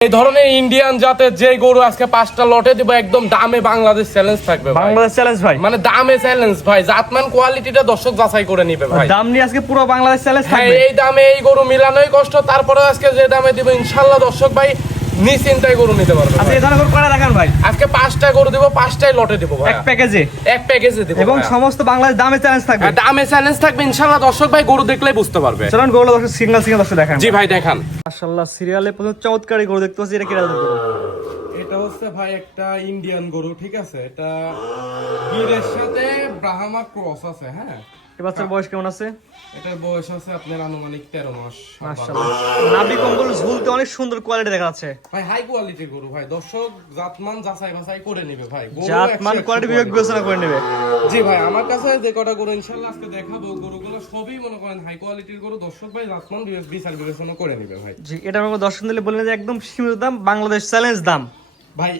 এই ধরনের ইন্ডিয়ান জাতের যে গরু আজকে পাঁচটা লটে দিব একদম দামে বাংলাদেশ চ্যালেঞ্জ থাকবে বাংলাদেশ চ্যালেঞ্জ ভাই। মানে দামে চ্যালেঞ্জ ভাই জাতমান কোয়ালিটিটা দর্শক যাচাই করে নিবে ভাই। দাম নিয়ে আজকে পুরো বাংলাদেশ চ্যালেঞ্জ থাকবে। এই দামে এই গরু মিলানোই কষ্ট তারপরে আজকে যে দামে দিব ইনশাল্লাহ দর্শক ভাই নিশ্চিন্তায় গরু নিতে পারবে আচ্ছা ভাই। এই ধরনের করে রাখান ভাই? আজকে পাঁচটা গরু দিব পাঁচটাই লটে দিব ভাই। এক প্যাকেজে? এক প্যাকেজে দিব এবং সমস্ত বাংলাদেশ দামে চ্যালেঞ্জ থাকবে? দামে চ্যালেঞ্জ থাকবে ইনশাল্লাহ দর্শক ভাই গরু দেখলেই বুঝতে পারবে। চলুন গরুগুলো দর্শক সিঙ্গেল সিঙ্গেল দর্শক দেখান। জি ভাই দেখান। মাশাআল্লাহ সিরিয়ালে প্রথম চমৎকারী গরু দেখতে পাচ্ছি। এটা কি রাজার গরু? এটা হচ্ছে ভাই একটা ইন্ডিয়ান গরু ঠিক আছে? এটা গিরের সাথে ব্রাহ্মা ক্রস আছে হ্যাঁ? এই বাচ্চার বয়স কেমন আছে? এটার বয়স আছে আপনার আনুমানিক তেরো মাস মাশাআল্লাহ। নাভি কম্বল ঝুলতে অনেক সুন্দর কোয়ালিটি দেখা যাচ্ছে। ভাই হাই কোয়ালিটির গরু ভাই। দর্শক জাতমান যাচাই বাছাই করে নিবে ভাই। গরু জাত 100 মান কোয়ালিটি বিবেক বিবেচনা করে নেবে। জি ভাই আমার কাছে যে কটা গরু ইনশাল্লাহ আজকে দেখাবো গরুগুলো সবই মনে করেন হাই কোয়ালিটির গরু। দর্শক ভাই জাতমান বিচার বিবেচনা করে নিবে ভাই। জি এটা আমাকে দর্শন দিলে বললেন যে একদম সীমিত দাম বাংলাদেশ চ্যালেঞ্জ দাম। ভাই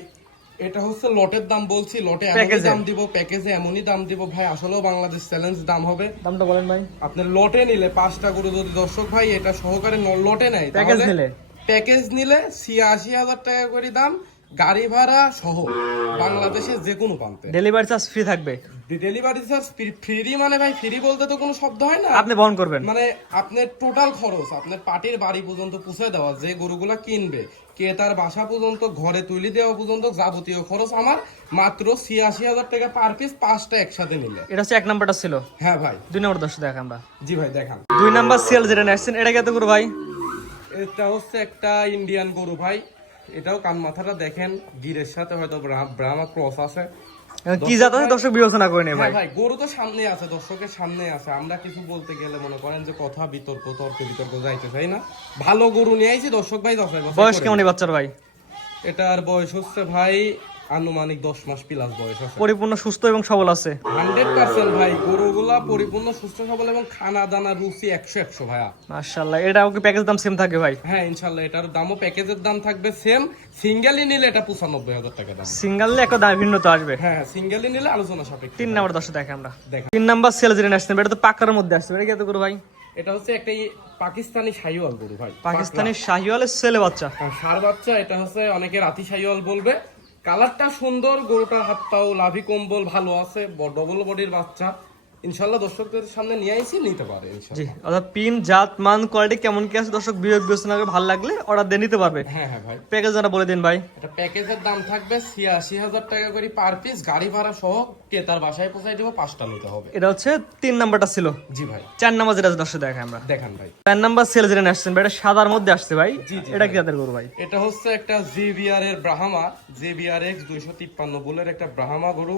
এটা হচ্ছে লটের দাম বলছি লটে এমনই দাম দিব প্যাকেজে এমনই দাম দিব। ভাই আসলেও বাংলাদেশ চ্যালেঞ্জ দাম হবে। দামটা বলেন ভাই। আপনি লটে নিলে পাঁচটা গরু যদি দর্শক ভাই এটা সহকারে লটে নেয় প্যাকেজ নিলে? প্যাকেজ নিলে ছিয়াশি হাজার টাকা করে দাম গাড়ি ভাড়া সহ বাংলাদেশে যে কোনো প্রান্তে। ডেলিভারি চার্জ ফ্রি থাকবে। ডেলিভারি চার্জ ফ্রি মানে ভাই ফ্রি বলতে তো কোনো শব্দ হয় না। আপনি বহন করবেন। মানে আপনার টোটাল খরচ আপনার পাটির বাড়ি পর্যন্ত পৌঁছে দেওয়া যে গরুগুলা কিনবে কে তার বাসা পর্যন্ত ঘরে তুলি দেওয়া পর্যন্ত যাবতীয় খরচ আমার মাত্র ছিয়াশি হাজার টাকা পার পিস পাঁচটা একসাথে নিলে এটা হচ্ছে এক নাম্বারটা ছিল। হ্যাঁ ভাই। দুই নম্বর দর্শক দেখা আমরা জি ভাই দেখান। দুই নাম্বার সেল যেটা নেসছেন এটা কত করে ভাই? এটা হচ্ছে একটা ইন্ডিয়ান গরু ভাই। এটাও কান মাথাটা দেখেন গিরের সাথে হয়তো ব্রামা ব্রাহ্মা ক্রস আছে। কি জাত আছে? দর্শক বিবেচনা করে নেবে ভাই হ্যাঁ ভাই। গরু তো সামনে আছে দর্শকের সামনে আছে। আমরা কিছু বলতে গেলে মনে করেন যে কথা বিতর্ক তর্ক বিতর্ক যাইতে চাই না। ভালো গরু নিয়ে আইছি দর্শক ভাই দর্শক বয়স কেমন বাচ্চার ভাই? এটার বয়স হচ্ছে ভাই আনুমানিক দশ মাস প্লাস বয়স আছে। পরিপূর্ণ সুস্থ এবং সবল আছে। হান্ড্রেড পার্সেন্ট ভাই গরুগুলা পরিপূর্ণ সুস্থ সবল এবং খানা দানা রুচি একশো একশো ভাইয়া। মাশাআল্লাহ এটা ওকে প্যাকেজ দাম সেম থাকে ভাই? হ্যাঁ ইনশাল্লাহ এটার দামও প্যাকেজের দাম থাকবে সেম সিঙ্গেলই নিলে এটা পঁচানব্বই হাজার টাকা দাম। সিঙ্গেল একটা দাম ভিন্নতা আসবে। হ্যাঁ হ্যাঁ সিঙ্গেলই নিলে আলোচনা সাপেক্ষে। তিন নাম্বার দর্শক দেখে আমরা। দেখা তিন নাম্বার সেল যেটা নেসছেন এটা তো পাকার মধ্যে আসছে এটা কি এত করে ভাই? এটা হচ্ছে একটা পাকিস্তানি শাহিওয়াল গরু ভাই পাকিস্তানি শাহিওয়ালের ছেলে বাচ্চা। আর ষাঁড় বাচ্চা এটা হচ্ছে অনেকে রাতি শাহিওয়াল বলবে। কালারটা সুন্দর গরুটার হাত পাও লাভি কম্বল ভালো আছে ডবল বডির বাচ্চা। ইনশাল্লাহ দর্শকদের সামনে নিয়ে আইসি নিতে পারে জি অর্থাৎ পিন জাত মান কোয়ালিটি কেমন কি আছে দর্শক বিবেক বিবেচনা করে ভালো লাগলে অর্ডার দিয়ে নিতে পারবে। হ্যাঁ হ্যাঁ ভাই। প্যাকেজ জানা বলে দিন ভাই। এটা প্যাকেজের দাম থাকবে ছিয়াশি হাজার টাকা করে পার পিস গাড়ি ভাড়া সহ ক্রেতার বাসায় পৌঁছাই দিব পাঁচটা নিতে হবে। এটা হচ্ছে তিন নাম্বারটা ছিল। জি ভাই। চার নাম্বার যেটা দর্শক দেখে আমরা। দেখান ভাই। চার নাম্বার সেল যেটা নেসছেন এটা সাদার মধ্যে আসছে ভাই। এটা কি তাদের গরু ভাই? এটা হচ্ছে একটা জিবিআর এর ব্রাহ্মা জিবিআর এক্স দুইশো তিপ্পান্ন বুলের একটা ব্রাহ্মা গরু।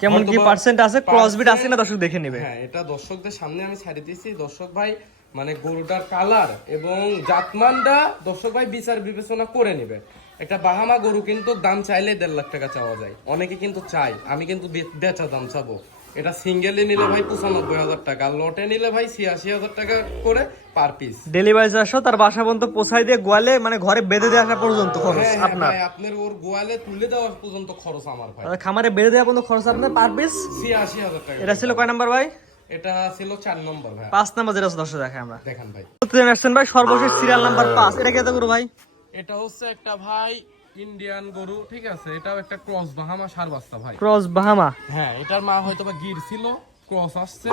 কেমন কি পার্সেন্ট আছে ক্রসবিট আছে না দর্শক দেখে নেবে? হ্যাঁ এটা দর্শকদের সামনে আমি ছাড়ে দিয়েছি। দর্শক ভাই মানে গরুটার কালার এবং জাতমানটা দর্শক ভাই বিচার বিবেচনা করে নেবে। একটা বাহামা গরু কিন্তু দাম চাইলে দেড় লাখ টাকা চাওয়া যায়। অনেকে কিন্তু চাই আমি কিন্তু বেচা দাম চাবো। এটা সিঙ্গেলে নিলে ভাই পঁচানব্বই হাজার টাকা লটে নিলে ভাই ছিয়াশি হাজার টাকা করে পার পিস ডেলিভারি চার্জ তার বাসা পর্যন্ত পোছাই দিয়ে গোয়ালে মানে ঘরে বেঁধে দিয়ে আসা পর্যন্ত খরচ আপনার। আপনার ওর গোয়ালে তুলে দেওয়া পর্যন্ত খরচ আমার ভাই। খামারে বেঁধে দেওয়া পর্যন্ত খরচ আপনার পার পিস ছিয়াশি হাজার টাকা। এটা ছিল কয় নাম্বার ভাই? এটা ছিল চার নম্বর ভাই পাঁচ নাম্বার যেটা দর্শক আমরা। দেখেন ভাই। আসছেন ভাই সর্বশেষ সিরিয়াল নাম্বার পাঁচ। এটা কেতে করব ভাই? এটা হচ্ছে একটা ভাই ইন্ডিয়ান গরু ঠিক আছে এটাও একটা ক্রস বাহামা সার বাচ্চা ভাই। ক্রস বাহামা? হ্যাঁ এটার মা হয়তো বা গির ছিল ক্রস আসছে।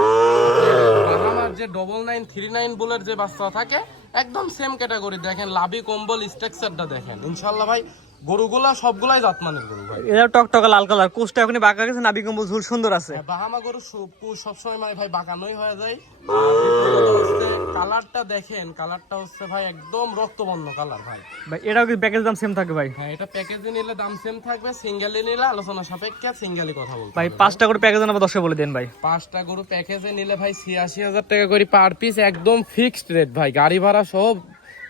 বাহামার যে ডবল নাইন থ্রি নাইন বলের যে বাচ্চা থাকে একদম সেম ক্যাটাগরি দেখেন লাভি কম্বল স্ট্রাকচারটা দেখেন। ইনশাল্লাহ ভাই গরুগুলা সবগুলাই জাতমানের গরু ভাই। এটা টকটকা লাল কালার কোচটা এখনই বাঁকা গেছে নাবি কম্বল ঝুল সুন্দর আছে। হ্যাঁ, বাহামা গরু সব- সবসময় মানে ভাই বাঁকানোই হয়ে যায়। কালারটা দেখেন কালারটা হচ্ছে ভাই একদম রক্তবর্ণ কালার ভাই। ভাই এটাও কি প্যাকেজ দাম সেম থাকবে ভাই? হ্যাঁ এটা প্যাকেজে নিলে দাম সেম থাকবে সিঙ্গেলে নিলে আলোচনা সাপেক্ষে সিঙ্গেলে কথা বলব ভাই। পাঁচটা করে প্যাকেজ নাম্বার দশে বলে দেন ভাই। পাঁচটা গরু প্যাকেজে নিলে ভাই ছিয়াশি হাজার টাকা করে পার পিস একদম ফিক্সড রেট ভাই গাড়ি ভাড়া সহ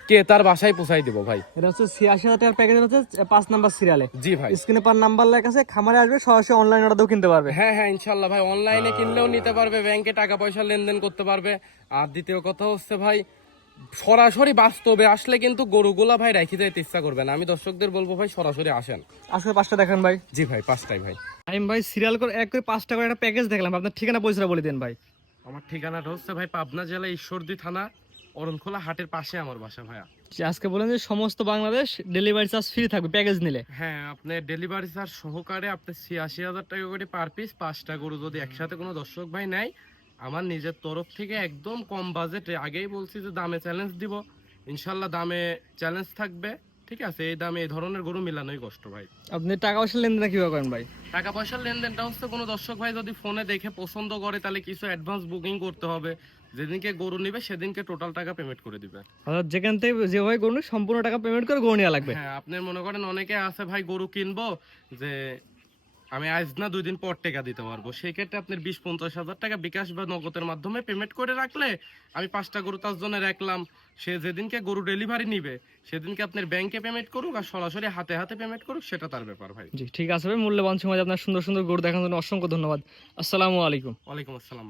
কে তার বাসায় পোষাই দিব ভাই। এটা হচ্ছে ছিয়াশি হাজার টাকার প্যাকেজ হচ্ছে পাঁচ নাম্বার সিরিয়ালে জি ভাই। স্ক্রিনে পার নাম্বার লেখা আছে খামারে আসবে সরাসরি অনলাইন অর্ডার দিয়েও কিনতে পারবে। হ্যাঁ হ্যাঁ ইনশাল্লাহ ভাই। অনলাইনে কিনলেও নিতে পারবে ব্যাংকে টাকা পয়সা লেনদেন করতে পারবে। আর দ্বিতীয় কথা হচ্ছে ভাই সরাসরি বাস্তবে আসলে কিন্তু গরুগুলা ভাই রেখে যাইতে ইচ্ছা করবে না। আমি দর্শকদের বলব ভাই সরাসরি আসেন। আসলে পাঁচটা দেখেন ভাই। জি ভাই পাঁচটাই ভাই। আমি ভাই সিরিয়াল করে এক করে পাঁচটা করে একটা প্যাকেজ দেখলাম। আপনার ঠিকানা পয়সাটা বলে দেন ভাই। আমার ঠিকানাটা হচ্ছে ভাই পাবনা জেলা ঈশ্বরদী থানা অরণখোলা হাটের পাশে আমার বাসা ভাইয়া। আজকে বলেন যে সমস্ত বাংলাদেশ ডেলিভারি চার্জ ফ্রি থাকবে প্যাকেজ নিলে। হ্যাঁ আপনি ডেলিভারি চার্জ সহকারে আপনি ছিয়াশি হাজার টাকা করে পার পিস পাঁচটা গরু যদি একসাথে কোনো দর্শক ভাই নেয় আমার নিজের তরফ থেকে একদম কম বাজেটে আগেই বলছি যে দামে চ্যালেঞ্জ দিব। ইনশাল্লাহ দামে চ্যালেঞ্জ থাকবে ঠিক আছে? এই দামে এই ধরনের গরু মিলানোই কষ্ট ভাই। আপনি টাকা পয়সা লেনদেন কীভাবে করেন ভাই? টাকা পয়সার লেনদেনটা হচ্ছে কোনো দর্শক ভাই যদি ফোনে দেখে পছন্দ করে তাহলে কিছু অ্যাডভান্স বুকিং করতে হবে। যেদিনকে গরু নিবে সেদিনকে টোটাল টাকা পেমেন্ট করে দিবে। অর্থাৎ যেখান থেকে যেভাবে করুন সম্পূর্ণ টাকা পেমেন্ট করে গরু নেওয়া লাগবে। হ্যাঁ আপনার মনে করেন অনেকে আছে ভাই গরু কিনবো যে আমি আজ না দুই দিন পর টাকা দিতে পারব। সেই ক্ষেত্রে আপনার বিশ পঞ্চাশ হাজার টাকা বিকাশ বা নগদের মাধ্যমে পেমেন্ট করে রাখলে আমি পাঁচটা গরু তার জন্য রাখলাম। সে যেদিনকে গরু ডেলিভারি নিবে সেদিনকে আপনার ব্যাংকে পেমেন্ট করুক আর সরাসরি হাতে হাতে পেমেন্ট করুক সেটা তার ব্যাপার ভাই। জি ঠিক আছে ভাই মূল্যবান সময় আপনার সুন্দর সুন্দর গরু দেখার জন্য অসংখ্য ধন্যবাদ। আসসালামু আলাইকুম। ওয়ালাইকুম আসসালাম।